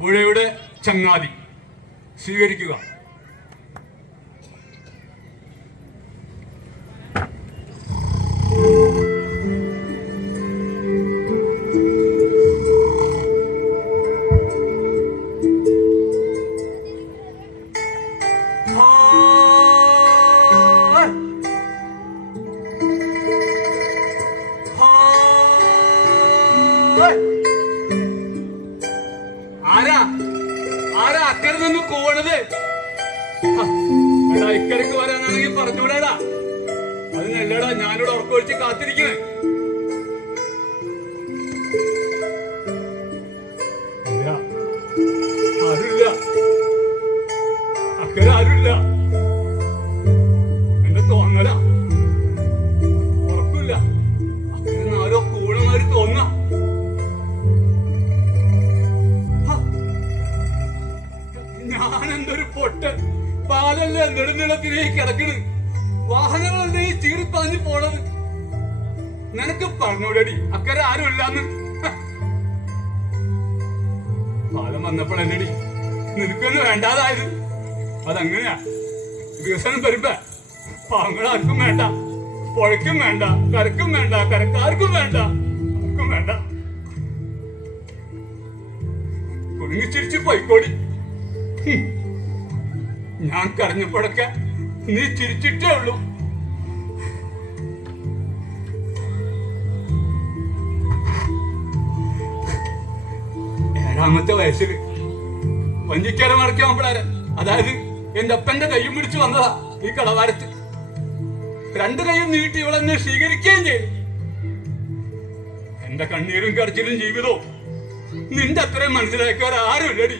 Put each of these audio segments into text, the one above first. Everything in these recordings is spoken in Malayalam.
പുഴയുടെ ചങ്ങാതി സ്വീകരിക്കുക. ആരാ ആരാ അക്കരെ നിന്ന് കൂവണത്? എടാ ഇക്കരക്ക് വരാനാണെങ്കിൽ പറഞ്ഞൂടാടാ. അതിനല്ലടാ ഞാനിവിടെ ഉറക്കൊഴിച്ച് കാത്തിരിക്കണേ. ആരുമില്ല, അക്കരെ ആരുമില്ല. എന്റെ തോന്നല ഉറപ്പില്ല. അക്കരെ ആരോ കൂടമാര് തോന്നാ. ഞാനെന്തൊരു പൊട്ട് പാലല്ലേ നെടുനിളത്തിനേ കിടക്കണ്. വാഹനങ്ങളല്ലേ ഈ ചീറിപ്പാഞ്ഞു പോണത്. നിനക്ക് പറഞ്ഞൂടടി അക്കരെ ആരും ഇല്ലാന്ന്. പാലം വന്നപ്പോഴല്ലടി നിനക്കൊന്നും വേണ്ടാതായത്. അതങ്ങനെയാ. വികസനം വരുമ്പോ പാങ്ങളാർക്കും വേണ്ട, പുഴയ്ക്കും വേണ്ട, കരക്കും വേണ്ട, കരക്കാർക്കും വേണ്ട, ആർക്കും വേണ്ട. കുടുങ്ങിച്ചിരിച്ച് പോയിക്കോടി. ഞാൻ കരഞ്ഞപ്പോഴൊക്കെ നീ ചിരിച്ചിട്ടേ ഉള്ളൂ. ഏഴാമത്തെ വയസ്സിൽ വഞ്ചിക്കര മറക്കാകുമ്പോഴാര, അതായത് എന്റെ അപ്പന്റെ കയ്യും പിടിച്ചു വന്നതാ ഈ കടവാരത്ത്. രണ്ടു കൈയും നീട്ടി ഇവളെന്നെ സ്വീകരിക്കുകയും ചെയ്തു. എന്റെ കണ്ണീരും കരച്ചിലും ജീവിതവും നിന്റെ അത്രയും മനസ്സിലാക്കിയവർ ആരുമില്ലടി.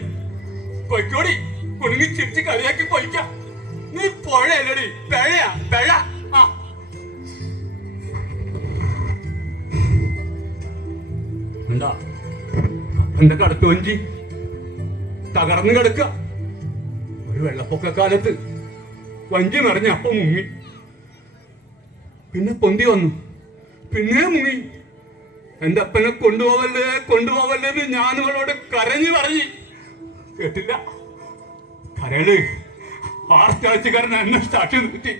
പൊയ്ക്കോടി, കുടുങ്ങി ചിരിച്ച് കളിയാക്കി പൊയ്ക്ക. നീ പുഴയല്ലടി, പിഴയാ പിഴ. എന്താ എന്റെ കടത്ത് വഞ്ചി തകർന്നു കിടക്ക. ഒരു വെള്ളപ്പൊക്ക കാലത്ത് വഞ്ചി നിറഞ്ഞ അപ്പം മുങ്ങി, പിന്നെ പൊന്തി വന്നു, പിന്നെ മുങ്ങി. എന്റെ അപ്പനെ കൊണ്ടുപോവല്ലേ കൊണ്ടുപോവല്ലേന്ന് ഞാനുകളോട് കരഞ്ഞു പറഞ്ഞു. കേട്ടില്ല. കരള് ആർച്ചാഴ്ചക്കാരൻ എന്നെ സാക്ഷി നിർത്തി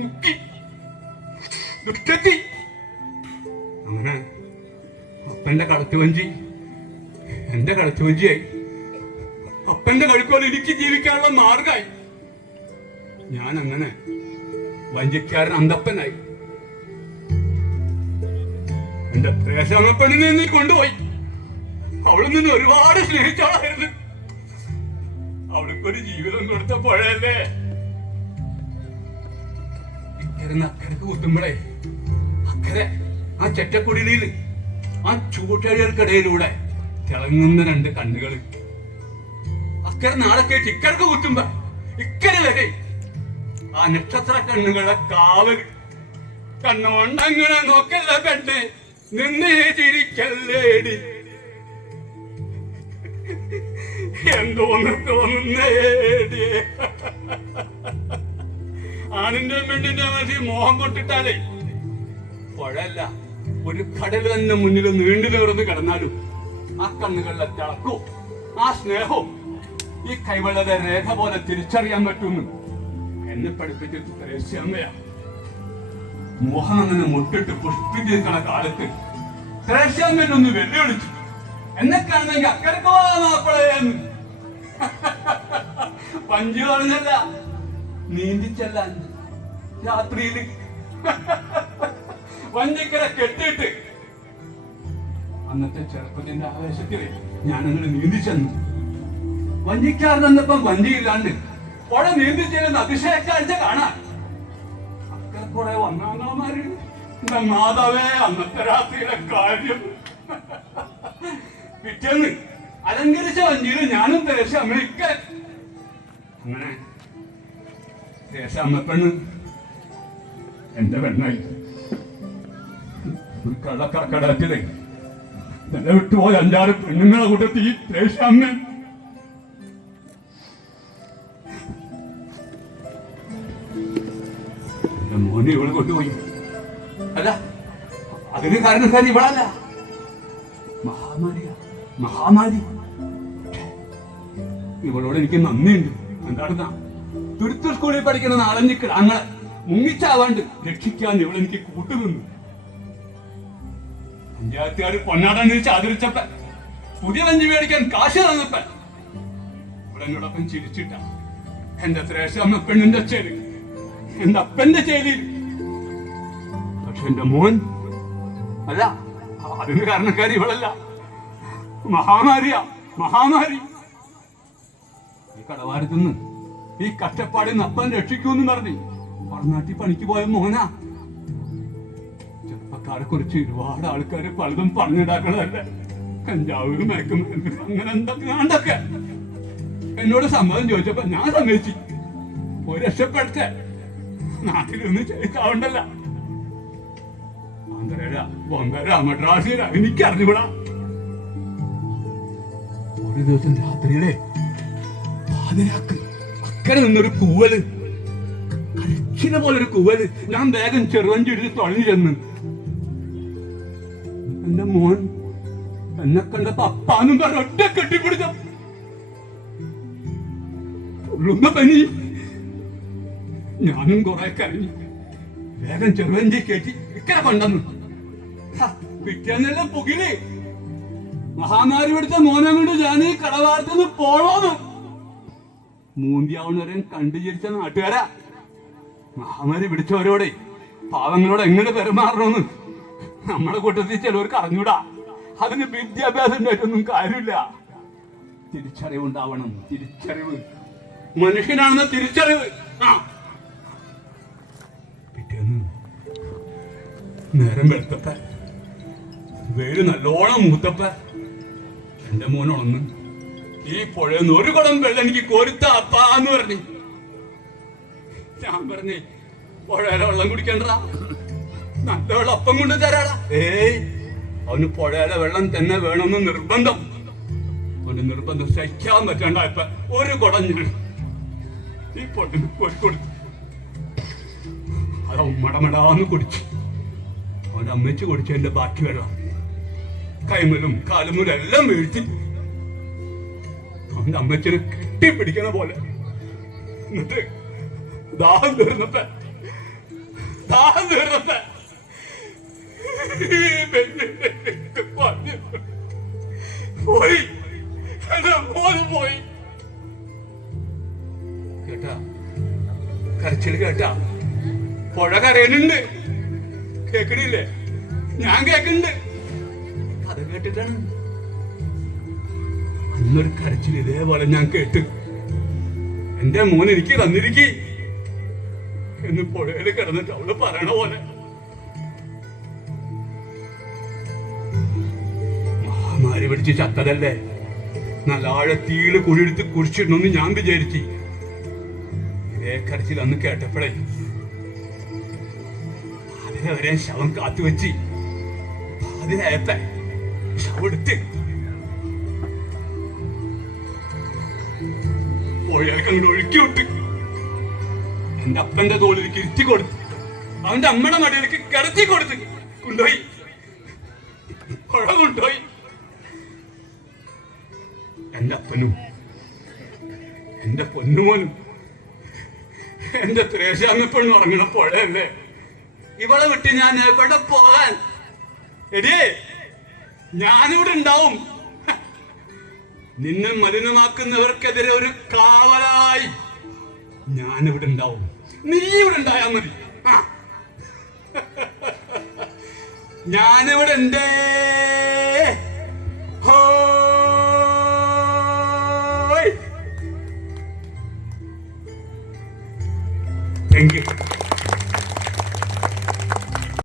മുക്കി ദുഷ്ടത്തി. അങ്ങനെ അപ്പന്റെ കടത്തുവഞ്ചി എന്റെ കടത്തുവഞ്ചിയായി. അപ്പന്റെ കഴുക്കോൽ എനിക്ക് ജീവിക്കാനുള്ള മാർഗമായി. ഞാൻ അങ്ങനെ വഞ്ചിക്കാരൻ അന്തപ്പനായി. എന്റെ പ്രേശാമപ്പെണ്ണിനെ നീ കൊണ്ടുപോയി. അവളിൽ നിന്ന് ഒരുപാട് സ്നേഹിച്ചോളായിരുന്നു. അവൾക്കൊരു ജീവിതം കൊടുത്ത പുഴയല്ലേ. ഇക്കരന്ന് അക്കരക്ക് കുത്തുമ്പോഴേ അക്കരെ ആ ചെറ്റക്കുടിലിൽ ആ ചൂട്ടഴികൾക്കിടയിലൂടെ തിളങ്ങുന്ന രണ്ട് കണ്ണുകൾ. അക്കരെ നാളെ കേട്ട് ഇക്കരക്ക് കുത്തുമ്പോ ഇക്കരെ വരെ ആ നക്ഷത്ര കണ്ണുകളെ കാവൽ. കണ്ണുകൊണ്ടങ്ങനെ നോക്കല്ല പെണ്ണ്, നിന്നേ ചിരിക്കല്ലേടി. എന്തോന്ന് തോന്നുന്നേടി. ആണിന്റെ പെണ്ണിന്റെ മനസ്സിൽ മോഹം കൊണ്ടിട്ടാലേ പുഴയല്ല ഒരു കടൽ തന്നെ മുന്നിൽ നീണ്ടു നിവർന്ന് കിടന്നാലും ആ കണ്ണുകളിലെ തിളക്കവും ആ സ്നേഹവും ഈ കൈവളയുടെ രേഖ പോലെ തിരിച്ചറിയാൻ പറ്റുന്നു എന്നെ പഠിപ്പിച്ചിട്ട് ത്രേസ്യാമ്മയാ. മോഹം അങ്ങനെ മുട്ടിട്ട് പുഷ്പിച്ചിരിക്കണ കാലത്ത് ത്രേസ്യാമ്മനൊന്ന് വെല്ലുവിളിച്ചു. എന്നെ കാണുന്നെങ്കിൽ അക്കരക്ക് പോകാപ്പളയെന്ന്. വഞ്ചി പറഞ്ഞല്ല, നീന്തിച്ചെല്ലാൻ രാത്രിയില് വഞ്ചിക്കര കെട്ടിയിട്ട്. അന്നത്തെ ചെറുപ്പത്തിന്റെ ആവേശത്തില് ഞാനങ്ങനെ നീന്തിച്ചെന്നു. വഞ്ചിക്കാരൻ എന്നപ്പം വഞ്ചിയില്ലാണ്ട് പുഴ നീന്തിച്ചെല്ലുന്ന അതിശയക്കാഴ്ച കാണാൻ അക്കരെ കുറെ വന്നാമാര്. എന്റെ മാതാവേ, അന്നത്തെ രാത്രിയിലെ കാര്യം. പിറ്റേന്ന് അലങ്കരിച്ച വഞ്ചിയിൽ ഞാനും ത്രേസ്യാമ്മ ഇക്കരെ. അങ്ങനെ ത്രേസ്യാമ്മ പെണ്ണ് എന്റെ പെണ്ണായി. ഒരു കടത്തിലെ നിലവിട്ടുപോയ 5-6 പെണ്ണുങ്ങളെ കൂട്ടത്തിൽ ഈ ത്രേസ്യാമ്മ. മോനെ ഇവള് കൊണ്ടുപോയി. അല്ല, അതിന് കാരണക്കാരി ഇവളല്ല, മഹാ മഹാമാരി. ഇവളോട് എനിക്ക് നന്ദിയുണ്ട്. എന്താണെന്നാ, തുരുത്തൂർ സ്കൂളിൽ പഠിക്കുന്ന 4-5 കിടാങ്ങളെ മുങ്ങിച്ചാവാണ്ട് രക്ഷിക്കാൻ ഇവളെനിക്ക് കൂട്ടുനിന്നു. പഞ്ചായത്തുകാർ പൊന്നാടാൻ തിരിച്ച് ആദരിച്ചപ്പ, പുതിയ വഞ്ചി മേടിക്കാൻ കാശ് തന്നപ്പ ഇവളെന്നോടൊപ്പം ചിരിച്ചിട്ട എന്റെ ത്രേശമ്മ പെണ്ണിന്റെ ചേരി, എന്റെ അപ്പന്റെ ചേരിയിൽ. പക്ഷെ എന്റെ മോൻ അല്ല, അതിന് കാരണക്കാരി ഇവളല്ല, മഹാമാരിയാ, മഹാമാരി. ഈ കടവാരത്തുനിന്ന്, ഈ കഷ്ടപ്പാടിൽ നിന്ന് അപ്പൻ രക്ഷിക്കൂന്ന് പറഞ്ഞു പടനാട്ടി പണിക്ക് പോയ മോനാ. ചെറുപ്പക്കാരെ കുറിച്ച് ഒരുപാട് ആൾക്കാര് പലതും പറഞ്ഞിടാക്കണതല്ലേ, കഞ്ചാവ്, മയക്കുമരുന്ന്, അങ്ങനെ എന്തൊക്കെ. എന്നോട് സമ്മതം ചോദിച്ചപ്പോ ഞാൻ സമ്മതിച്ചു. ഒരു രക്ഷപ്പെടുത്ത നാട്ടിലൊന്നും ചെയ്താവണ്ടല്ല. ആന്ധ്രയില, ബംഗാള, മദ്രാസില എനിക്കറിഞ്ഞുകൂടാ. ഒരു ദിവസം രാത്രിയിലെ പാതിരാക്ക് അക്കരെ നിന്നൊരു കൂവല്, കരച്ചിനെ പോലൊരു കൂവല്. ഞാൻ വേഗം ചെറുവഞ്ചി എടുത്ത് തൊഴഞ്ഞു ചെന്ന്. എന്റെ മോൻ എന്നെ കണ്ടപ്പോ അപ്പാന്നും പറഞ്ഞ ഒറ്റ കെട്ടിപ്പിടിച്ച ഉള്ളുന്ന പനി. ഞാനും കുറെ കഴിഞ്ഞു വേഗം ചെറുവഞ്ചി കയറ്റി ഇക്കരെ കൊണ്ടുവന്നു. പിറ്റേന്നെല്ലാം പുകില്. മഹാമാരി പിടിച്ച മോനെ കൊണ്ട് ഞാൻ ഈ കടവാരത്തുനിന്ന് പോണോന്ന് മൂന്തിയാവുന്നവരെ കണ്ടു ചിരിച്ച നാട്ടുകാരാ. മഹാമാരി പിടിച്ചവരോടെ പാവങ്ങളോട് എങ്ങനെ പെരുമാറണമെന്ന് നമ്മുടെ കൂട്ടത്തിൽ ചിലവർക്ക് അറിഞ്ഞൂടാ. അതിന് വിദ്യാഭ്യാസം ഉണ്ടായിട്ടൊന്നും കാര്യമില്ല. തിരിച്ചറിവുണ്ടാവണം, തിരിച്ചറിവ്. മനുഷ്യനാണെന്ന തിരിച്ചറിവ്. പിറ്റേന്ന് നേരം വെളുത്തപ്പ, വെയില് നല്ലോണം മൂത്തപ്പ എന്റെ മോൻ ഉണന്ന് ഈ പുഴയെന്ന് ഒരു കുടം വെള്ളം എനിക്ക് കോരുത്ത അപ്പാന്ന് പറഞ്ഞു. ഞാൻ പറഞ്ഞേ, പുഴയിലെ വെള്ളം കുടിക്കണ്ടാ, നല്ല വെള്ളം അപ്പം കൊണ്ട് തരാടാ. അവന് പുഴയിലെ വെള്ളം തന്നെ വേണമെന്ന് നിർബന്ധം. അവന്റെ നിർബന്ധം സഹിക്കാൻ പറ്റണ്ടായപ്പ ഒരു കുടം ഞാൻ ഈ പൊട്ടിന് കോരിക്കൊടുത്തു. അത് മടമടാന്ന് കുടിച്ചു. അവന്റെ അമ്മച്ച് കുടിച്ചതിന്റെ ബാക്കി വെള്ളം കൈമലും കാലുമലും എല്ലാം വീഴ്ത്തി അവന്റെ അമ്മച്ചിനെ കെട്ടിപ്പിടിക്കണ പോലെ. എന്നിട്ട് ദാഹം തീർന്നപ്പ പോയി, പോയി. കേട്ടാ കരച്ചിൽ കേട്ടാ? പുഴ കരയുന്നുണ്ട്, കേക്കണില്ലേ? ഞാൻ കേക്കുന്നുണ്ട്. അത് കേട്ടിട്ടാണ് അന്നൊരു കരച്ചിൽ ഇതേപോലെ ഞാൻ കേട്ട്. എന്റെ മോൻ എനിക്ക് തന്നിരിക്കി എന്ന് പുഴയിൽ കിടന്നിട്ട് അവള് പറയണ പോലെ. മഹാമാരി പിടിച്ച് ചത്തതല്ലേ, നല്ല ആഴത്തീല് കുഴിയെടുത്ത് കുഴിച്ചിടണമെന്ന് ഞാൻ വിചാരിച്ചു. ഇതേ കരച്ചിൽ അന്ന് കേട്ടപ്പോഴേ അതിനെ ശവം കാത്തുവെച്ച് അതിനയപ്പ ശവം എടുത്ത് പുഴയിലേക്ക് അങ്ങോട്ട് ഒഴുക്കി വിട്ട് എന്റെ അപ്പന്റെ തോളിലേക്ക് ഇരുത്തി കൊടുത്ത് അവന്റെ അമ്മയുടെ മടിയിലേക്ക് കിടത്തി കൊടുത്ത് കൊണ്ടുപോയി, പുഴ കൊണ്ടുപോയി. എന്റെ അപ്പനും എന്റെ പൊന്നുമോനും എന്റെ ത്രേശാമ്മപ്പെണ്ണും ഉറങ്ങണ പുഴയല്ലേ. ഇവളെ വിട്ട് ഞാൻ എവിടെ പോകാൻ? എടിയേ, ഞാനിവിടെ ഉണ്ടാവും. നിന്നെ മലിനമാക്കുന്നവർക്കെതിരെ ഒരു കാവലായി ഞാനിവിടെ ഉണ്ടാവും. നീ ഇവിടെ ഉണ്ടായാ മതി. ഞാനിവിടെ ഉണ്ട്. Thank you.